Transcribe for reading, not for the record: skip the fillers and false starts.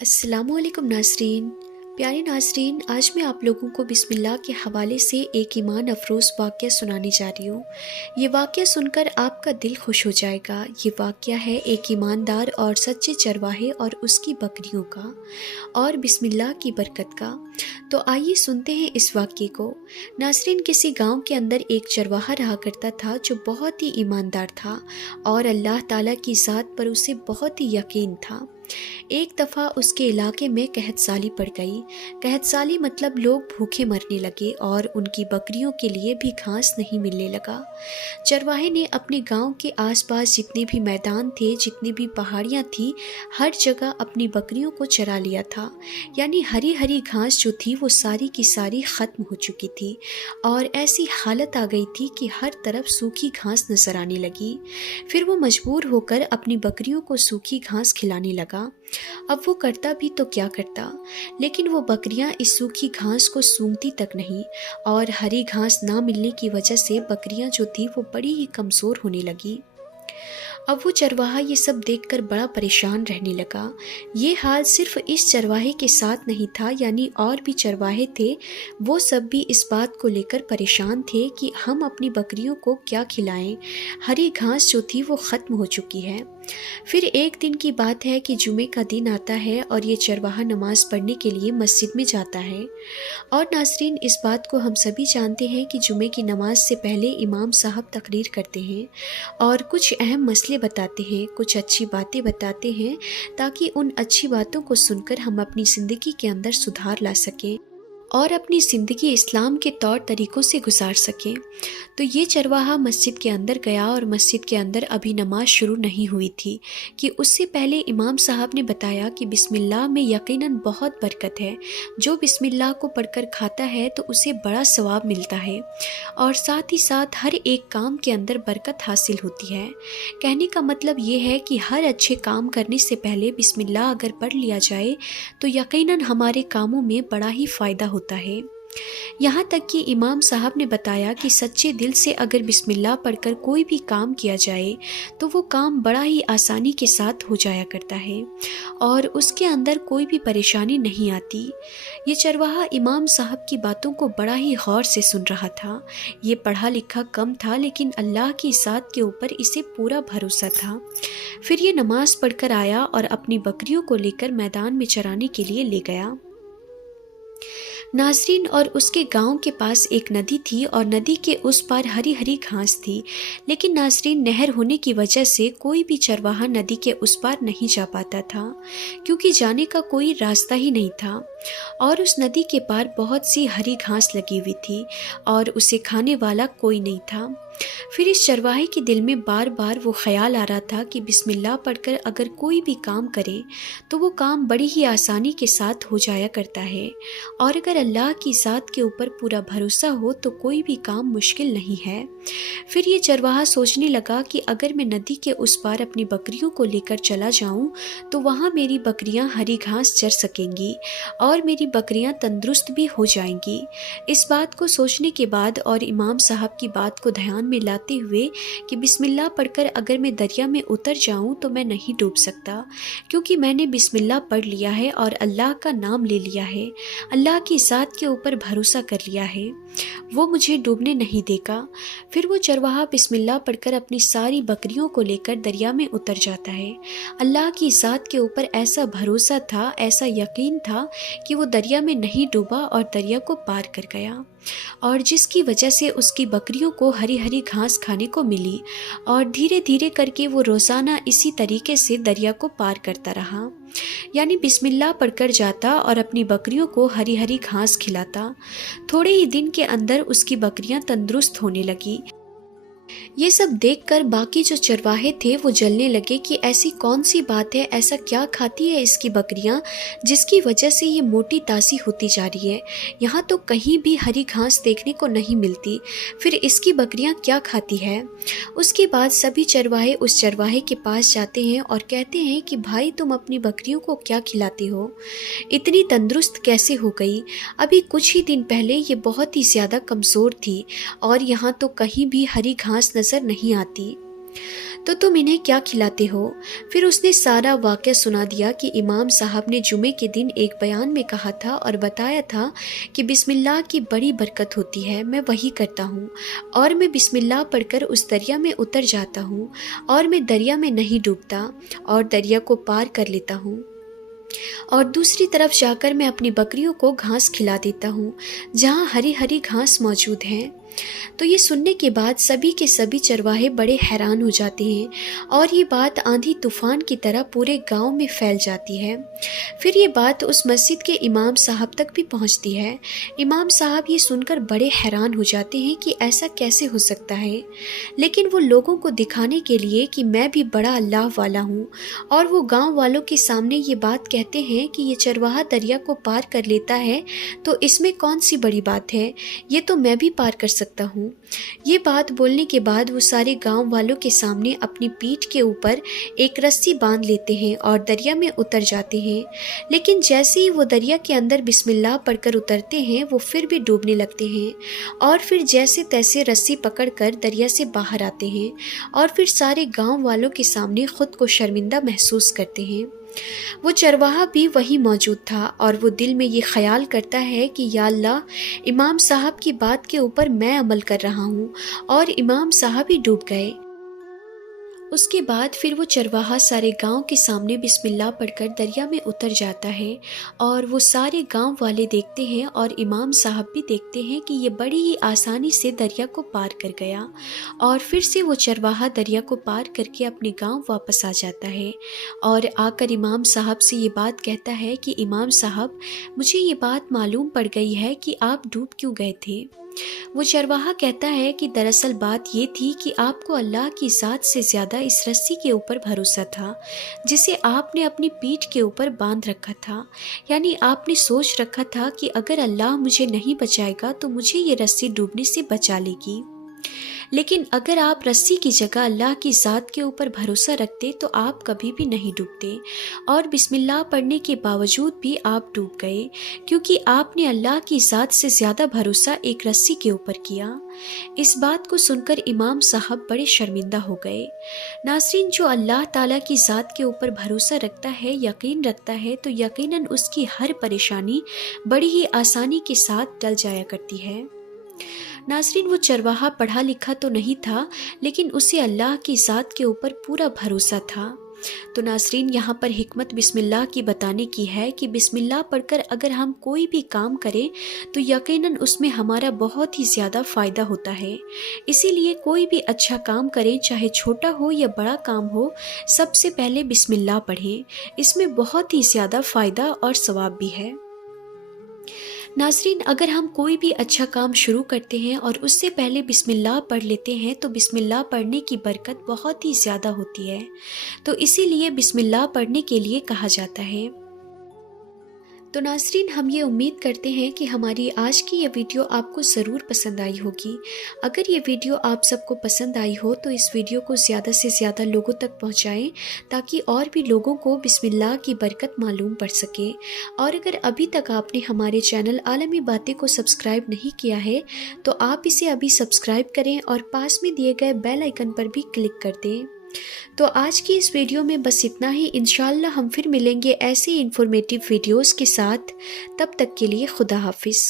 अस्सलामु अलैकुम नाज़रीन। प्यारे नाज़रीन, आज मैं आप लोगों को बिस्मिल्लाह के हवाले से एक ईमान अफरोज़ वाक़या सुनाने जा रही हूँ। ये वाक़या सुनकर आपका दिल खुश हो जाएगा। ये वाक़या है एक ईमानदार और सच्चे चरवाहे और उसकी बकरियों का और बिस्मिल्लाह की बरकत का। तो आइए सुनते हैं इस वाक़ये को। नाज़रीन, किसी गांव के अंदर एक चरवाहा रहा करता था जो बहुत ही ईमानदार था और अल्लाह ताला की ज़ात पर उसे बहुत ही यकीन था। एक दफ़ा उसके इलाके में कहत साली पड़ गई। कहत साली मतलब लोग भूखे मरने लगे और उनकी बकरियों के लिए भी घास नहीं मिलने लगा। चरवाहे ने अपने गांव के आसपास जितने भी मैदान थे, जितनी भी पहाड़ियां थी, हर जगह अपनी बकरियों को चरा लिया था। यानी हरी हरी घास जो थी वो सारी की सारी ख़त्म हो चुकी थी और ऐसी हालत आ गई थी कि हर तरफ सूखी घास नजर आने लगी। फिर वो मजबूर होकर अपनी बकरियों को सूखी घास खिलाने लगा। अब वो करता भी तो क्या करता, लेकिन वो बकरियां इस सूखी घास को सूंघती तक नहीं और हरी घास ना मिलने की वजह से बकरियां जो थी वो बड़ी ही कमज़ोर होने लगी। अब वो चरवाहा ये सब देखकर बड़ा परेशान रहने लगा। ये हाल सिर्फ इस चरवाहे के साथ नहीं था, यानी और भी चरवाहे थे, वो सब भी इस बात को लेकर परेशान थे कि हम अपनी बकरियों को क्या खिलाएं। हरी घास जो थी वो ख़त्म हो चुकी है। फिर एक दिन की बात है कि जुमे का दिन आता है और ये चरवाहा नमाज पढ़ने के लिए मस्जिद में जाता है। और नाज़रीन, इस बात को हम सभी जानते हैं कि जुमे की नमाज से पहले इमाम साहब तकरीर करते हैं और कुछ अहम मसले बताते हैं, कुछ अच्छी बातें बताते हैं ताकि उन अच्छी बातों को सुनकर हम अपनी ज़िंदगी के अंदर सुधार ला सकें और अपनी ज़िंदगी इस्लाम के तौर तरीक़ों से गुजार सकें। तो ये चरवाहा मस्जिद के अंदर गया और मस्जिद के अंदर अभी नमाज शुरू नहीं हुई थी कि उससे पहले इमाम साहब ने बताया कि बिस्मिल्लाह में यकीनन बहुत बरकत है। जो बिस्मिल्लाह को पढ़कर खाता है तो उसे बड़ा सवाब मिलता है और साथ ही साथ हर एक काम के अंदर बरकत हासिल होती है। कहने का मतलब ये है कि हर अच्छे काम करने से पहले बिस्मिल्लाह अगर पढ़ लिया जाए तो यकीनन हमारे कामों में बड़ा ही फ़ायदा होता है। यहाँ तक कि इमाम साहब ने बताया कि सच्चे दिल से अगर बिस्मिल्लाह पढ़कर कोई भी काम किया जाए तो वो काम बड़ा ही आसानी के साथ हो जाया करता है और उसके अंदर कोई भी परेशानी नहीं आती। ये चरवाहा इमाम साहब की बातों को बड़ा ही गौर से सुन रहा था। ये पढ़ा लिखा कम था, लेकिन अल्लाह की ज़ात के ऊपर इसे पूरा भरोसा था। फिर ये नमाज पढ़कर आया और अपनी बकरियों को लेकर मैदान में चराने के लिए ले गया। नाज़रीन, और उसके गांव के पास एक नदी थी और नदी के उस पार हरी हरी घास थी, लेकिन नाज़रीन, नहर होने की वजह से कोई भी चरवाहा नदी के उस पार नहीं जा पाता था क्योंकि जाने का कोई रास्ता ही नहीं था और उस नदी के पार बहुत सी हरी घास लगी हुई थी और उसे खाने वाला कोई नहीं था। फिर इस चरवाहे के दिल में बार बार वो ख्याल आ रहा था कि बिस्मिल्लाह पढ़कर अगर कोई भी काम करे तो वो काम बड़ी ही आसानी के साथ हो जाया करता है और अगर अल्लाह की ज़ात के ऊपर पूरा भरोसा हो तो कोई भी काम मुश्किल नहीं है। फिर ये चरवाहा सोचने लगा कि अगर मैं नदी के उस पार अपनी बकरियों को लेकर चला जाऊं तो वहाँ मेरी बकरियां हरी घास चर सकेंगी और मेरी बकरियां तंदुरुस्त भी हो जाएंगी। इस बात को सोचने के बाद और इमाम साहब की बात को ध्यान में लाते हुए कि बिस्मिल्लाह पढ़कर अगर मैं दरिया में उतर जाऊं तो मैं नहीं डूब सकता क्योंकि मैंने बिस्मिल्लाह पढ़ लिया है और अल्लाह का नाम ले लिया है, अल्लाह की ज़ात के ऊपर भरोसा कर लिया है, वो मुझे डूबने नहीं देगा। फिर वो चरवाहा बिस्मिल्लाह पढ़कर अपनी सारी बकरियों को लेकर दरिया में उतर जाता है। अल्लाह की ज़ात के ऊपर ऐसा भरोसा था, ऐसा यकीन था कि वो दरिया में नहीं डूबा और दरिया को पार कर गया और जिसकी वजह से उसकी बकरियों को हरी हरी घास खाने को मिली और धीरे धीरे करके वो रोज़ाना इसी तरीके से दरिया को पार करता रहा। यानी बिस्मिल्लाह पढ़कर जाता और अपनी बकरियों को हरी हरी घास खिलाता। थोड़े ही दिन के अंदर उसकी बकरियां तंदुरुस्त होने लगी। ये सब देखकर बाकी जो चरवाहे थे वो जलने लगे कि ऐसी कौन सी बात है, ऐसा क्या खाती है इसकी बकरियां जिसकी वजह से ये मोटी ताज़ी होती जा रही है। यहाँ तो कहीं भी हरी घास देखने को नहीं मिलती, फिर इसकी बकरियां क्या खाती है। उसके बाद सभी चरवाहे उस चरवाहे के पास जाते हैं और कहते हैं कि भाई, तुम अपनी बकरियों को क्या खिलाते हो, इतनी तंदुरुस्त कैसे हो गई। अभी कुछ ही दिन पहले ये बहुत ही ज़्यादा कमज़ोर थी और यहाँ तो कहीं भी हरी घास नज़र नहीं आती। तो तुम इन्हें क्या खिलाते हो? फिर उसने सारा वाक़या सुना दिया कि इमाम साहब ने जुमे के दिन एक बयान में कहा था और बताया था कि बिस्मिल्लाह की बड़ी बरकत होती है, मैं वही करता हूँ और मैं बिस्मिल्लाह पढ़कर उस दरिया में उतर जाता हूँ और मैं दरिया में नहीं डूबता और दरिया को पार कर लेता हूँ और दूसरी तरफ जाकर मैं अपनी बकरियों को घास खिला देता हूँ जहाँ हरी हरी घास मौजूद है। तो ये सुनने के बाद सभी के सभी चरवाहे बड़े हैरान हो जाते हैं और ये बात आंधी तूफान की तरह पूरे गांव में फैल जाती है। फिर ये बात उस मस्जिद के इमाम साहब तक भी पहुंचती है। इमाम साहब ये सुनकर बड़े हैरान हो जाते हैं कि ऐसा कैसे हो सकता है, लेकिन वो लोगों को दिखाने के लिए कि मैं भी बड़ा अल्लाह वाला हूँ और वो गांव वालों के सामने ये बात कहते हैं कि ये चरवाहा दरिया को पार कर लेता है तो इसमें कौन सी बड़ी बात है, ये तो मैं भी पार कर सकता हूँ। ये बात बोलने के बाद वो सारे गांव वालों के सामने अपनी पीठ के ऊपर एक रस्सी बांध लेते हैं और दरिया में उतर जाते हैं। लेकिन जैसे ही वो दरिया के अंदर बिस्मिल्लाह पढ़कर उतरते हैं वो फिर भी डूबने लगते हैं और फिर जैसे तैसे रस्सी पकड़कर दरिया से बाहर आते हैं और फिर सारे गांव वालों के सामने खुद को शर्मिंदा महसूस करते हैं। वो चरवाहा भी वहीं मौजूद था और वो दिल में ये ख्याल करता है कि या अल्लाह, इमाम साहब की बात के ऊपर मैं अमल कर रहा हूँ और इमाम साहब ही डूब गए। उसके बाद फिर वो चरवाहा सारे गांव के सामने बिस्मिल्लाह पढ़कर दरिया में उतर जाता है और वो सारे गांव वाले देखते हैं और इमाम साहब भी देखते हैं कि ये बड़ी ही आसानी से दरिया को पार कर गया और फिर से वो चरवाहा दरिया को पार करके अपने गांव वापस आ जाता है और आकर इमाम साहब से ये बात कहता है कि इमाम साहब, मुझे ये बात मालूम पड़ गई है कि आप डूब क्यों गए थे। वो चरवाहा कहता है कि दरअसल बात ये थी कि आपको अल्लाह की ज़ात से ज़्यादा इस रस्सी के ऊपर भरोसा था जिसे आपने अपनी पीठ के ऊपर बांध रखा था। यानी आपने सोच रखा था कि अगर अल्लाह मुझे नहीं बचाएगा तो मुझे ये रस्सी डूबने से बचा लेगी। लेकिन अगर आप रस्सी की जगह अल्लाह की ज़ात के ऊपर भरोसा रखते तो आप कभी भी नहीं डूबते और बिस्मिल्लाह पढ़ने के बावजूद भी आप डूब गए क्योंकि आपने अल्लाह की ज़ात से ज़्यादा भरोसा एक रस्सी के ऊपर किया। इस बात को सुनकर इमाम साहब बड़े शर्मिंदा हो गए। नाज़रीन, जो अल्लाह ताला की ज़ात के ऊपर भरोसा रखता है, यकीन रखता है, तो यकीनन उसकी हर परेशानी बड़ी ही आसानी के साथ टल जाया करती है। नाज़रीन, वो चरवाहा पढ़ा लिखा तो नहीं था लेकिन उसे अल्लाह की ज़ात के ऊपर पूरा भरोसा था। तो नाज़रीन, यहाँ पर हिकमत बिस्मिल्लाह की बताने की है कि बिस्मिल्लाह पढ़कर अगर हम कोई भी काम करें तो यकीनन उसमें हमारा बहुत ही ज़्यादा फ़ायदा होता है। इसीलिए कोई भी अच्छा काम करें, चाहे छोटा हो या बड़ा काम हो, सबसे पहले बिस्मिल्लाह पढ़ें। इसमें बहुत ही ज़्यादा फ़ायदा और सवाब भी है। नाज़रीन, अगर हम कोई भी अच्छा काम शुरू करते हैं और उससे पहले बिस्मिल्लाह पढ़ लेते हैं तो बिस्मिल्लाह पढ़ने की बरकत बहुत ही ज़्यादा होती है। तो इसीलिए बिस्मिल्लाह पढ़ने के लिए कहा जाता है। तो नाज़रीन, हम ये उम्मीद करते हैं कि हमारी आज की ये वीडियो आपको ज़रूर पसंद आई होगी। अगर ये वीडियो आप सबको पसंद आई हो तो इस वीडियो को ज़्यादा से ज़्यादा लोगों तक पहुँचाएँ ताकि और भी लोगों को बिस्मिल्लाह की बरकत मालूम पड़ सके। और अगर अभी तक आपने हमारे चैनल आलमी बातें को सब्सक्राइब नहीं किया है तो आप इसे अभी सब्सक्राइब करें और पास में दिए गए बेल आइकन पर भी क्लिक कर दें। तो आज की इस वीडियो में बस इतना ही। इंशाअल्लाह हम फिर मिलेंगे ऐसे इन्फॉर्मेटिव वीडियोस के साथ। तब तक के लिए खुदा हाफिज़।